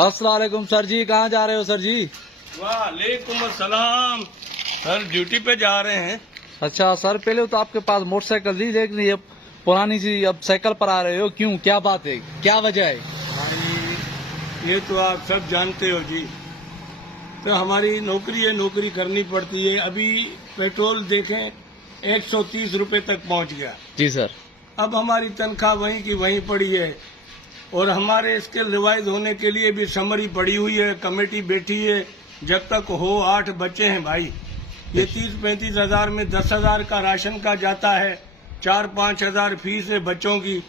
अस्सलाम वालेकुम सर जी, कहाँ जा रहे हो सर जी? वालेकुम अस्सलाम सर, ड्यूटी पे जा रहे हैं। अच्छा सर, पहले तो आपके पास मोटरसाइकिल थी, लेकिन ये पुरानी सी अब साइकिल पर आ रहे हो, क्यों, क्या बात है, क्या वजह है? भाई ये तो आप सब जानते हो जी, तो हमारी नौकरी है, नौकरी करनी पड़ती है। अभी पेट्रोल देखें 130 रुपए तक पहुंच गया। जी सर। अब हमारी तनख्वाह वहीं की वहीं पड़ी है और हमारे स्किल रिवाइज होने के लिए भी समरी पड़ी हुई है, कमेटी बैठी है। जब तक हो 8 बच्चे हैं भाई, ये 30-35 हजार में 10 हजार का राशन का जाता है, 4-5 हजार फीस है बच्चों की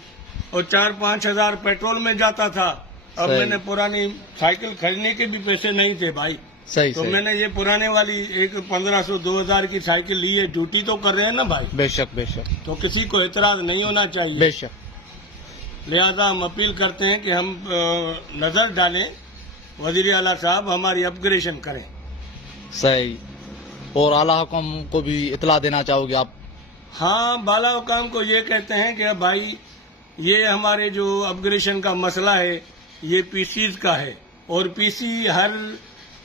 और 4-5 हजार पेट्रोल में जाता था। अब सही। मैंने पुरानी साइकिल खरीदने के भी पैसे नहीं थे भाई, सही तो सही। मैंने ये पुराने वाली एक 1500-2000 की साइकिल ली है। ड्यूटी तो कर रहे हैं ना भाई, बेशक बेशक तो किसी को एतराज नहीं होना चाहिए। बेशक। लिहाजा हम अपील करते हैं कि हम नजर डालें, वजीर आला साहब हमारी अपग्रेडेशन करें। सही। और आला हुक्म को भी इतला देना चाहोगे आप? हाँ, बाला हुकाम को ये कहते हैं कि भाई ये हमारे जो अपग्रेडेशन का मसला है ये पीसीज का है, और पीसी हर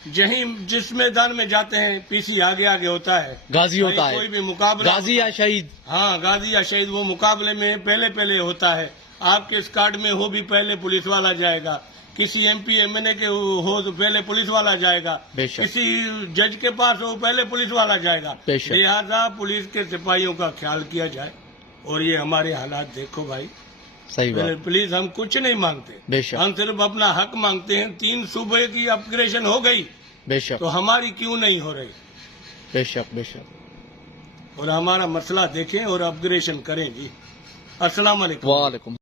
जिस मैदान में जाते हैं पीसी आगे आगे होता है, गाजी होता है, कोई भी मुकाबला, गाजी या शहीद। हाँ, गाजी या शहीद, वो मुकाबले में पहले पहले होता है। आपके इस कार्ड में हो भी पहले पुलिस वाला जाएगा, किसी एमपी एमएनए के हो तो पहले पुलिस वाला जाएगा, बेशक। किसी जज के पास हो पहले पुलिस वाला जाएगा। बेशक। लिहाजा पुलिस के सिपाहियों का ख्याल किया जाए। और ये हमारे हालात देखो भाई, सही बात। प्लीज हम कुछ नहीं मांगते, बेशक। हम सिर्फ अपना हक मांगते हैं। 3 सूबे की अपग्रेडेशन हो गई, बेशक तो हमारी क्यों नहीं हो रही? बेशक बेशक। और हमारा मसला देखें और अपग्रेडेशन करें जी। अस्सलाम वालेकुम। वालेकुम।